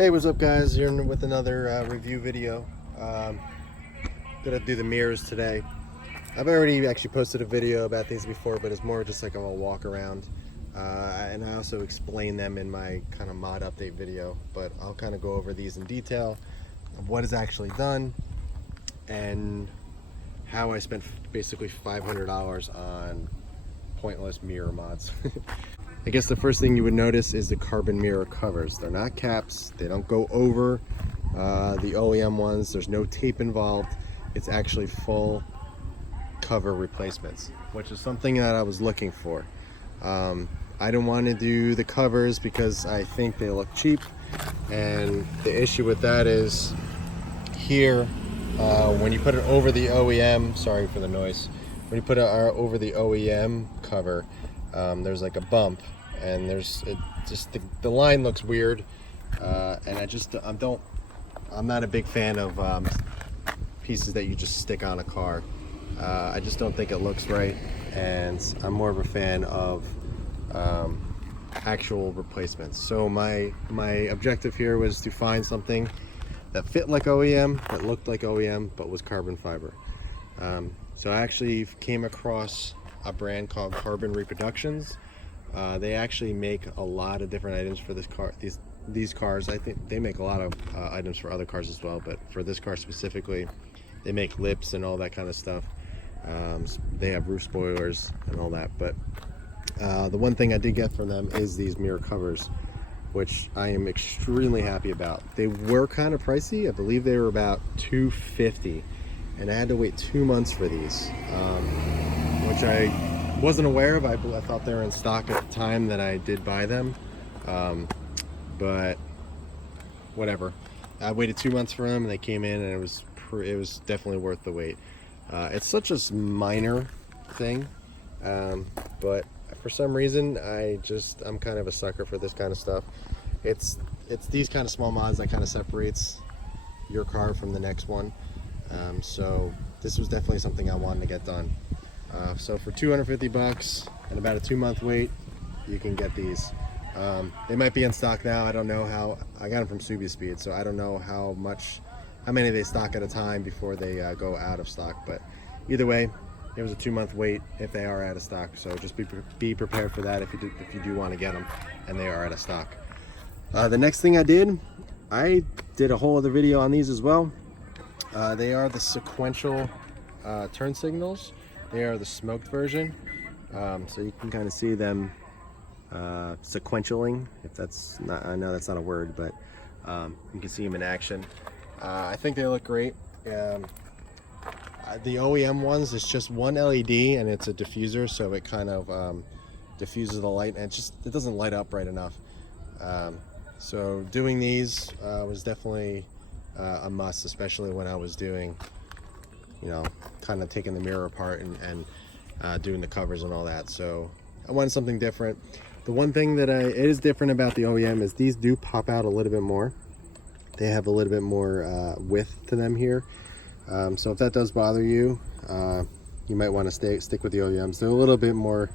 Hey, what's up guys? Here with another review video. Gonna do the mirrors today. I've already actually posted a video about these before, but it's more just like a walk around. And I also explain them in my kind of mod update video, but I'll kind of go over these in detail of what is actually done and how I spent basically $500 on pointless mirror mods. I guess the first thing you would notice is the carbon mirror covers. They're not caps, they don't go over the OEM ones, there's no tape involved. It's actually full cover replacements, which is something that I was looking for. I didn't want to do the covers because I think they look cheap, and the issue with that is here, when you put it over the OEM, sorry for the noise, when you put it over the OEM cover, there's like a bump, and the line looks weird, and I'm not a big fan of pieces that you just stick on a car. I just don't think it looks right, and I'm more of a fan of actual replacements. So my objective here was to find something that fit like OEM, that looked like OEM, but was carbon fiber. So I actually came across a brand called Carbon Reproductions. They actually make a lot of different items for these cars. I think they make a lot of items for other cars as well, but for this car specifically, they make lips and all that kind of stuff. They have roof spoilers and all that, but the one thing I did get from them is these mirror covers, which I am extremely happy about. They were kind of pricey. I believe they were about $250, and I had to wait 2 months for these, which I wasn't aware of. I thought they were in stock at the time that I did buy them, but whatever. I waited 2 months for them, and they came in, and it was definitely worth the wait. It's such a minor thing, but for some reason I'm kind of a sucker for this kind of stuff. It's these kind of small mods that kind of separates your car from the next one. So this was definitely something I wanted to get done. So for 250 bucks and about a 2-month wait, you can get these. They might be in stock now. I don't know how. I got them from Subaru, so I don't know how many they stock at a time before they go out of stock. But either way, it was a 2-month wait if they are out of stock. So just be prepared for that if you do want to get them and they are out of stock. The next thing I did a whole other video on these as well. They are the sequential turn signals. They are the smoked version, so you can kind of see them sequentialing. If that's not, I know that's not a word, but you can see them in action. I think they look great. The OEM ones, it's just one LED and it's a diffuser, so it kind of diffuses the light, and it doesn't light up right enough. So doing these was definitely a must, especially when I was doing, kind of taking the mirror apart and doing the covers and all that. So I wanted something different. The one thing that is different about the OEM is these do pop out a little bit more. They have a little bit more width to them here. So if that does bother you, you might want to stick with the OEMs. They're a little bit more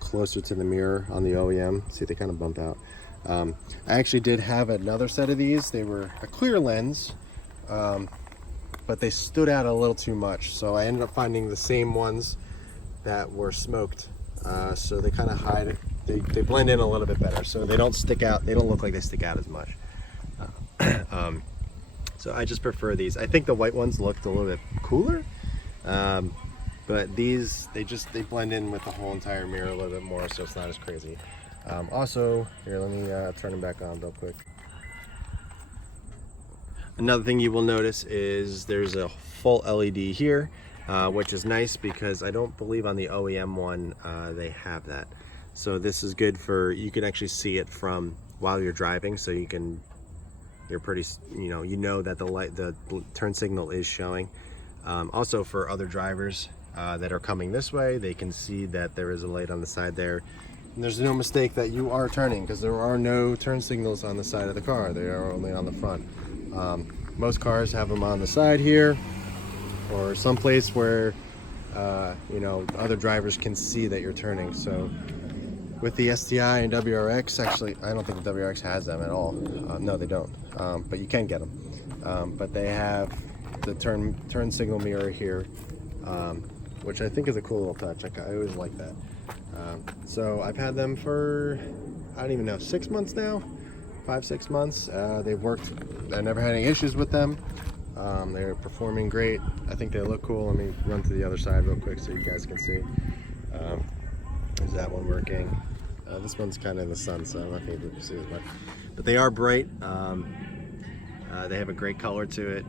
closer to the mirror on the OEM. See, they kind of bump out. I actually did have another set of these. They were a clear lens, but they stood out a little too much. So I ended up finding the same ones that were smoked. So they kind of hide, they blend in a little bit better. So they don't stick out, they don't look like they stick out as much. So I just prefer these. I think the white ones looked a little bit cooler, but these, they blend in with the whole entire mirror a little bit more, so it's not as crazy. Also, here, let me turn them back on real quick. Another thing you will notice is there's a full LED here, which is nice because I don't believe on the OEM one they have that. So this is good for, you can actually see it from while you're driving, so you're pretty, you know that the turn signal is showing. Also for other drivers that are coming this way, they can see that there is a light on the side there. And there's no mistake that you are turning, because there are no turn signals on the side of the car. They are only on the front. Most cars have them on the side here, or someplace where other drivers can see that you're turning. So with the STI and WRX. Actually, I don't think the WRX has them at all. No, they don't. But you can get them. But they have the turn signal mirror here, which I think is a cool little touch. I always like that. So I've had them for, I don't even know, 6 months now, 5-6 months. They've worked. I never had any issues with them. They're performing great. I think they look cool. Let me run to the other side real quick so you guys can see. There's that one working. This one's kind of in the sun, so I'm not going to see as much. But they are bright. They have a great color to it.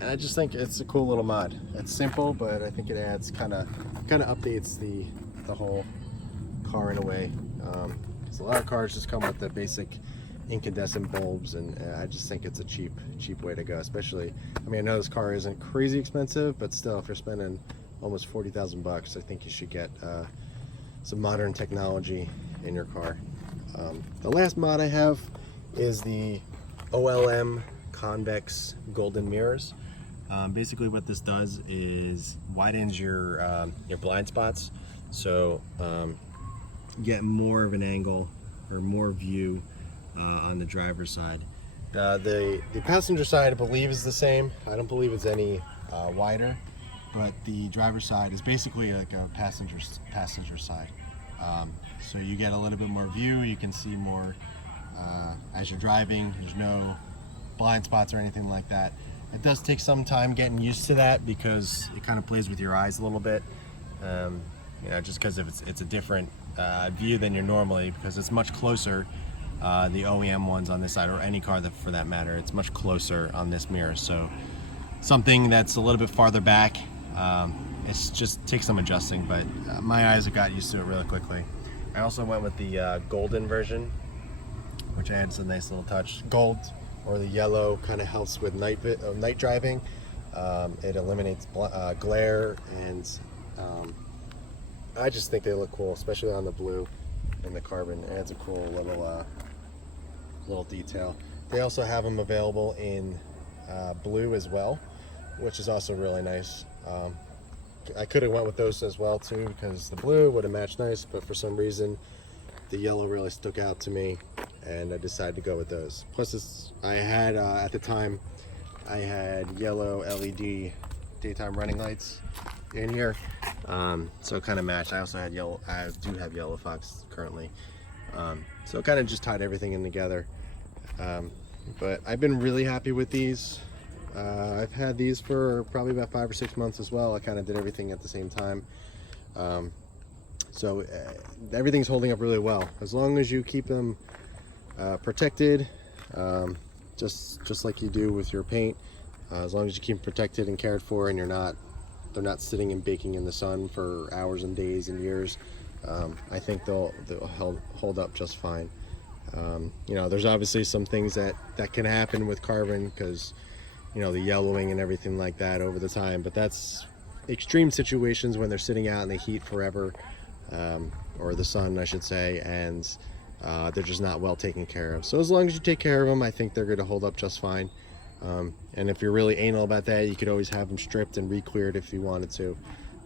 And I just think it's a cool little mod. It's simple, but I think it adds kind of updates the whole car in a way. Because a lot of cars just come with the basic incandescent bulbs, and I just think it's a cheap way to go. Especially, I mean, I know this car isn't crazy expensive, but still, if you're spending almost 40,000 bucks, I think you should get some modern technology in your car. The last mod I have is the OLM Convex golden mirrors. Basically what this does is widens your blind spots, so you get more of an angle or more view on the driver's side. The passenger side, I believe, is the same. I don't believe it's any wider, but the driver's side is basically like a passenger side. So you get a little bit more view. You can see more as you're driving. There's no blind spots or anything like that. It does take some time getting used to that because it kind of plays with your eyes a little bit. You know, just because it's a different view than you're normally, because it's much closer. The OEM ones on this side, or any car that, for that matter, it's much closer on this mirror. So something that's a little bit farther back, it's just takes some adjusting, but my eyes have got used to it really quickly. I also went with the golden version, which adds a nice little touch. Gold or the yellow kind of helps with night driving. It eliminates glare, and I just think they look cool, especially on the blue and the carbon. It adds a cool little detail. They also have them available in blue as well, which is also really nice. I could have went with those as well too, because the blue would have matched nice, but for some reason the yellow really stuck out to me, and I decided to go with those. Plus, I had at the time I had yellow LED daytime running lights in here, so it kind of matched. I also had yellow. I do have yellow fox currently, so it kind of just tied everything in together. But I've been really happy with these. I've had these for probably about 5 or 6 months as well. I kind of did everything at the same time. So everything's holding up really well. As long as you keep them protected, just like you do with your paint. As long as you keep them protected and cared for, and they're not sitting and baking in the sun for hours and days and years, I think they'll hold up just fine. You know, there's obviously some things that can happen with carbon, because you know, the yellowing and everything like that over the time, but that's extreme situations when they're sitting out in the heat forever, or the sun I should say, and they're just not well taken care of. So as long as you take care of them, I think they're going to hold up just fine. And if you're really anal about that, you could always have them stripped and re-cleared if you wanted to,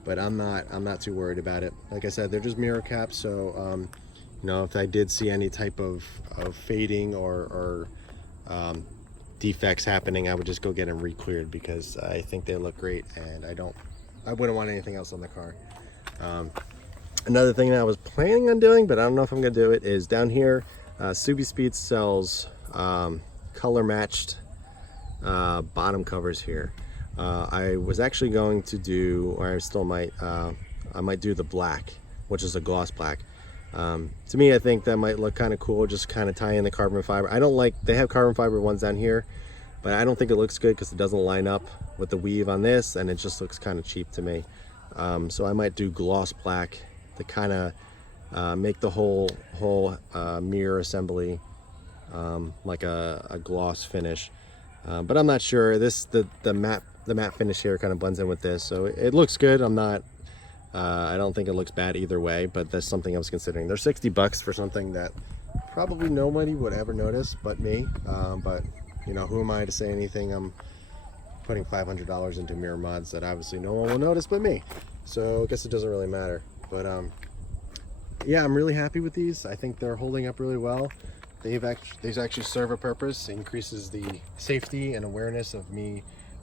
but I'm not too worried about it. Like I said, they're just mirror caps, so you know, if I did see any type of fading or defects happening, I would just go get them re-cleared, because I think they look great, and I wouldn't want anything else on the car. Another thing that I was planning on doing, but I don't know if I'm gonna do it, is down here, Subi Speed sells color matched bottom covers here. I was actually going to do, or I still might, I might do the black, which is a gloss black. To me, I think that might look kind of cool, just kind of tie in the carbon fiber. I don't like, they have carbon fiber ones down here, but I don't think it looks good because it doesn't line up with the weave on this, and it just looks kind of cheap to me. So I might do gloss black to kind of make the whole mirror assembly like a gloss finish. But I'm not sure. The matte finish here kind of blends in with this, so it looks good. I don't think it looks bad either way, but that's something I was considering. They're 60 bucks for something that probably nobody would ever notice but me. But you know, who am I to say anything? I'm putting $500 into mirror mods that obviously no one will notice but me. So I guess it doesn't really matter. But yeah, I'm really happy with these. I think they're holding up really well. They actually serve a purpose. It increases the safety and awareness of me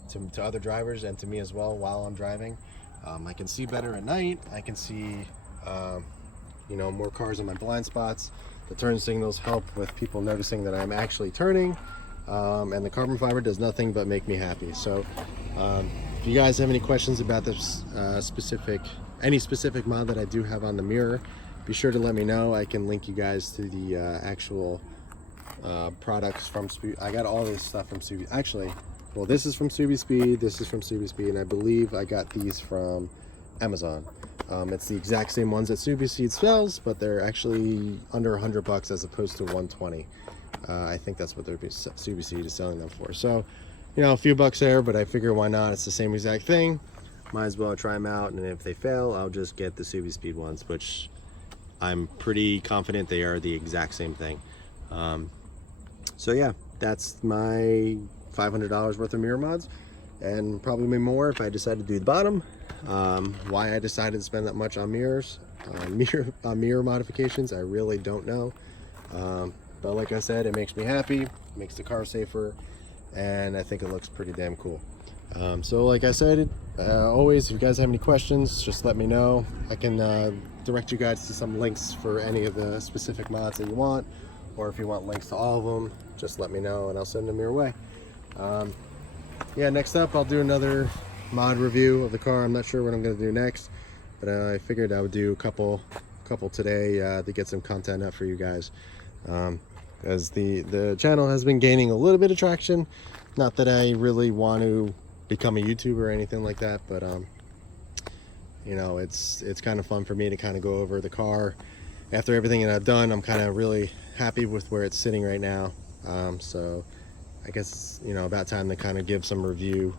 to other drivers and to me as well while I'm driving. I can see better at night. I can see you know, more cars in my blind spots. The turn signals help with people noticing that I'm actually turning, and the carbon fiber does nothing but make me happy. So if you guys have any questions about this any specific mod that I do have on the mirror, be sure to let me know. I can link you guys to the actual products from I got all this stuff from Subi. Actually, well, this is from Subi Speed, this is from Subi Speed, and I believe I got these from Amazon. It's the exact same ones that Subi Speed sells, but they're actually under $100 as opposed to 120. I think that's what Subi Speed is selling them for. So, you know, a few bucks there, but I figure why not? It's the same exact thing. Might as well try them out, and if they fail, I'll just get the Subi Speed ones, which I'm pretty confident they are the exact same thing. So yeah, that's my $500 worth of mirror mods, and probably more if I decide to do the bottom. Why I decided to spend that much on mirrors, mirror modifications, I really don't know. But like I said, it makes me happy, makes the car safer, and I think it looks pretty damn cool. So like I said, always, if you guys have any questions, just let me know. I can direct you guys to some links for any of the specific mods that you want, or if you want links to all of them, just let me know and I'll send them your way. Yeah, next up I'll do another mod review of the car. I'm not sure what I'm going to do next, but I figured I would do a couple today to get some content up for you guys, as the channel has been gaining a little bit of traction. Not that I really want to become a YouTuber or anything like that, but you know, it's kind of fun for me to kind of go over the car. After everything that I've done, I'm kind of really happy with where it's sitting right now. So I guess, you know, about time to kind of give some review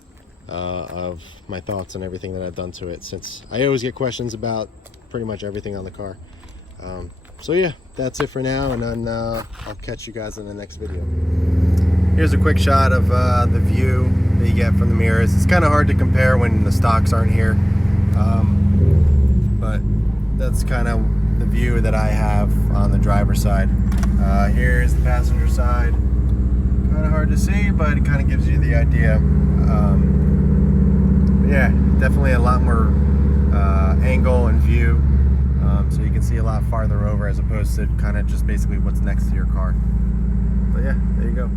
of my thoughts on everything that I've done to it, since I always get questions about pretty much everything on the car. So yeah, that's it for now, and then I'll catch you guys in the next video. Here's a quick shot of the view that you get from the mirrors. It's kind of hard to compare when the stocks aren't here, but that's kind of the view that I have on the driver's side. Here's the passenger side. Kind of hard to see, but it kind of gives you the idea. Yeah, definitely a lot more angle and view, so you can see a lot farther over as opposed to kind of just basically what's next to your car. But yeah, there you go.